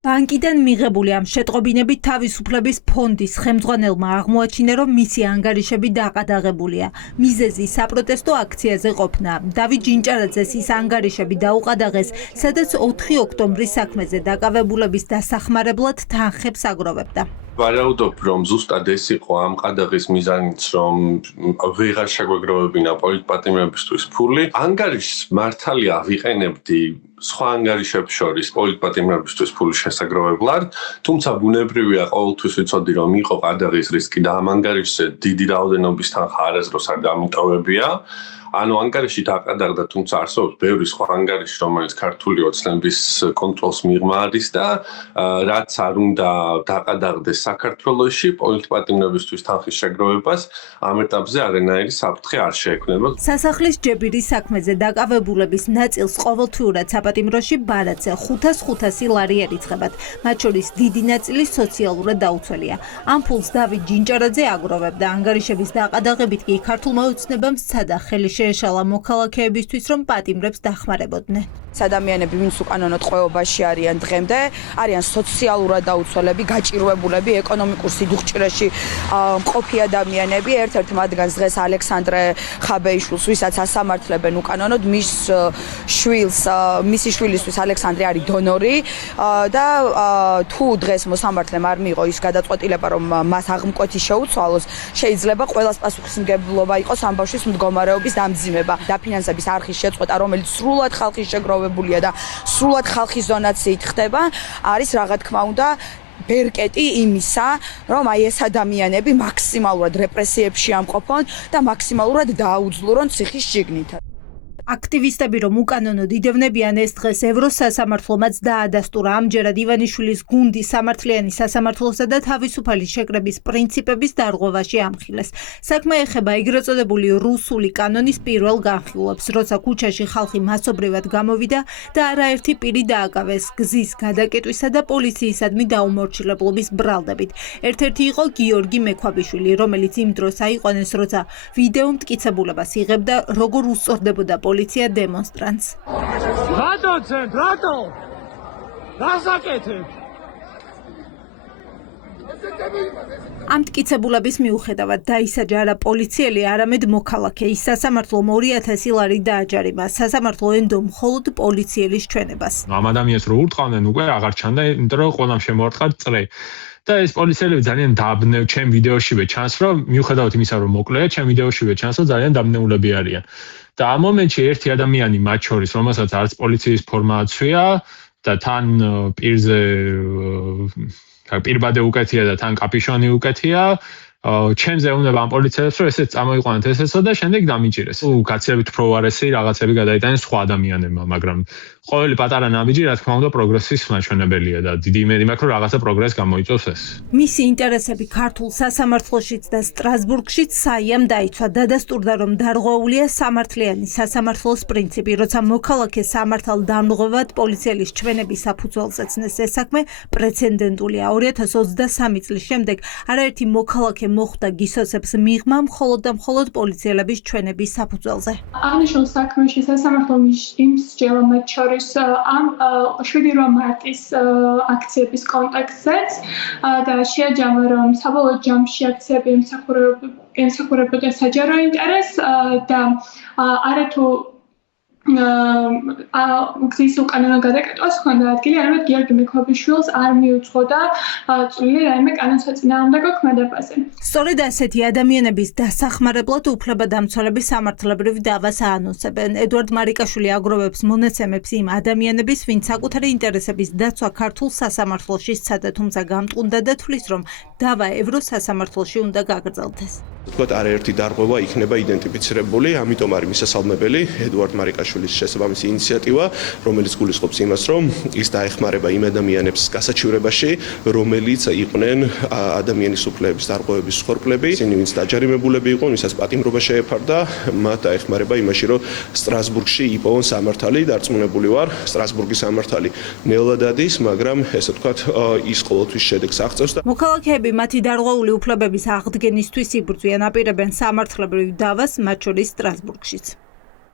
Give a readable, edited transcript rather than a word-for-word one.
ბანკიდან მიღებული ამ შეტყობინებით თავისუფლების ფონდის ხელმძღვანელმა აღმოაჩინა, რომ მისი ანგარიშები დაყადაღებულია. მიზეზი საპროტესტო აქციაზე ყოფნა. დავით ჯინჭარაძეს ის ანგარიშები დაუყადაღეს, სადაც 4 ოქტომბრის საქმეზე დაკავებულების დასახმარებლად თანხებს აგროვებდა. ვარაუდობ, რომ ზუსტად ეს იყო ამ ყადაღის მიზანიც, რომ ვეღარ შეგვეგროვებინა პოლიტპატიმრებისთვის ფული. ანგარიშს მართალია ვიყენებდი სხვა ანგარიშებს შორის პოლიტპატიმრებისთვის ფულის შესაგროვებლად, თუმცა ბუნებრივია ყოველთვის ვიცოდი, რომ იყო ყადაღის რისკი და ამ ანგარიშზე დიდი რაოდენობის თანხა არასდროს არ დამიტოვებია. ანუ ანგარიში დაყადაღდა, თუმცა არსებობს ბევრი სხვა ანგარიში, რომელიც ქართული ოცნების კონტროლს მიღმა არის და რაც არ უნდა დაყადაღდეს საქართველოში პოლიტპატიმრებისთვის თანხის შეგროვებას, ამ ეტაპზე არანაირი საფრთხე არ შეექმნება. სასახლის ჯებირის საქმეზე დაკავებულების ნაწილს ყოველთვიურად საპატიმროში ბარათზე 500 ლარი ერიცხებათ. მათ შორის დიდი ნაწილი სოციალურად დაუცველია. ამ ფულს დავით ჯინჭარაძე აგროვებდა. ანგარიშების დაყადაღებით კი ქართულმა ოცნებამ სცადა ხელი შეეშალა მოქალაქეებისთვის, რომ პატიმრებს დახმარებოდნენ. ადამიანები, ვინც უკანონოდ ყვეობაში არიან დღემდე, არიან სოციალურად დაუცველები, გაჭირვებულები, ეკონომიკურ სიდუხჭირეში მყოფი ადამიანები. ერთ-ერთ მათგანს დღეს ალექსანდრე ხაბეიშვილს, ვისაც ასამართლებენ უკანონოდ, მისი შვილისთვის ალექსანდრე არის დონორი და თუ დღეს მოსამართლემ არ მიიღო ის გადაწყვეტილება, რომ მას აღმკვეთი შეუცვალოს, შეიძლება ყველას პასუხისმგებლობა იყოს ამ ბავშვის მდგომარეობის დამძიმება. დაფინანსების არხის შეწყვეტა, რომელიც სრულად ხალხის შეგროვებულია და სრულად ხალხის დონაციით ხდება, არის რა თქმა უნდა ბერკეტი იმისა, რომ აი ეს ადამიანები მაქსიმალურად რეპრესიებში ამყოფონ და მაქსიმალურად დააუძლურონ ციხის შიგნით. აქტივისტები რომ უკანონოდ იდევნებიან ეს დღეს ევროსასამართლომაც დაადასტურა. ამჯერად ივანიშვილის გუნდი სამართლიანი სასამართლოსა და თავისუფალი შეკრების პრინციპების დარღვევაში ამხილეს. საქმე ეხება ეგრეთ წოდებული რუსული კანონის პირველ განხილვებს, როცა ქუჩაში ხალხი მასობრივად გამოვიდა და არაერთი პირი დააკავეს გზის გადაკეტვისა და პოლიციისადმი დაუმორჩილებლობის ბრალდებით. ერთ-ერთი იყო გიორგი მექვაბიშვილი, რომელიც იმ დროს აიყვანეს, როცა ვიდეო მტკიცებულებას იღებდა, როგორ უსწორდებოდა პოლიცია დემონსტრანტს. გადაცემ, რატო? გასაკეთებ. ამ მტკიცებულების მიუხედავად დაისაჯა არა პოლიციელი, არამედ მოქალაქე. ის სასამართლომ 2000 ლარი დააჯარიმა. სასამართლო ენდო მხოლოდ პოლიცielis ჩვენებას. ამ ადამიანს რო ურტყავდნენ, უკვე აღარ ჩანდა, იმიტომ რომ ყველამ შემოარტყა წრე. და ეს პოლიციელები ძალიან დაბნევ, ჩემ ვიდეოშივე ჩანს, რომ მიუხედავად იმისა, რომ მოკლეა, ჩემ ვიდეოშივე ჩანს, რომ ძალიან დაბნეულები არიან. და ამ მომენტში ერთი ადამიანი მათ შორის, რომელსაც არც პოლიციის ფორმა აცვია და თან პირზე პირბადე უკეთია და თან კაპიშონი უკეთია, ჩემზე უნდა ამ პოლიციელებს, რომ ესეც წამოიყვანეთ ესეცო და შემდეგ დამიჭირეს. გაცილებით უფრო უარესი რაღაცები გადაიტანეს სხვა ადამიანებმა, მაგრამ ყოველი პატარა ნაბიჯი, რა თქმა უნდა, პროგრესის მაჩვენებელია და დიდი იმედი მაქვს, რომ რაღაცა პროგრესს გამოიწვევს ეს. მისი ინტერესები ქართულ სასამართლოშიც და სტრასბურგშიც საიამ დაიცვა. დადასტურდა, რომ დარღვეულია სამართლიანი სასამართლოს პრინციპი, როცა მოქალაქე სამართალ დამრღვევად პოლიცielis ჩვენების საფუძველზე ცნეს. ეს საქმე პრეცედენტულია. 2023 წლის შემდეგ არაერთი მოქალაქე მოხვდა გისოსებს მიღმა მხოლოდ და მხოლოდ პოლიციელების ჩვენების საფუძველზე. აღნიშნულ საქმეში სასამართლო იმსჯელა მათ შორის ამ 7 მარტის აქციების კონტექსტზეც და შეაჯამა, რომ საბოლოო ჯამში აქციები ემსახურებოდა საჯარო ინტერესს და არათუ გზის უკანონო გადაკეტვას ჰქონდა ადგილი, არამედ გიორგი მექვაბიშვილს არ მიუძღოდა წვლილი რაიმე კანონსაწინააღმდეგო ქმედებაზე. სწორედ ასეთი ადამიანების დასახმარებლად უფლებადამცველები სამართლებრივ დავას აანონსებენ. ედვარდ მარიკაშვილი აგროვებს მონაცემებს იმ ადამიანების, ვინც საკუთარი ინტერესების დაცვა ქართულ სასამართლოში სცადა, თუმცა გამტყუნდა და თვლის, რომ დავა ევროსასამართლოში უნდა გაგრძელდეს. თქვათ არაერთი დარღვევა იქნება იდენტიფიცირებული, ამიტომ არის მისასალმებელი ედვარდ მარიკაშვილის შესაბამისი ინიციატივა, რომელიც გულისხმობს იმას, რომ ის დაეხმარება იმ ადამიანებს გასაჩივრებაში, რომელიც იყვნენ ადამიანის უფლებების დარღვევების მსხვერპლები, ისინი ვინც დაჯარიმებულები იყვნენ, ვისაც პატიმრობა შეეფარდა, მათ დაეხმარება იმაში, რომ სტრასბურგში იპოვონ სამართალი, დარწმუნებული ვარ, სტრასბურგის სამართალი ნელა დადის, მაგრამ ესე ვთქვათ, ის ყოველთვის შედეგს აღწევს და მოქალაქეები მათი დარღვეული უფლებების აღდგენისთვის იბრძვიან, აპირებენ სამართლებრივ დავას, მათ შორის სტრასბურგშიც.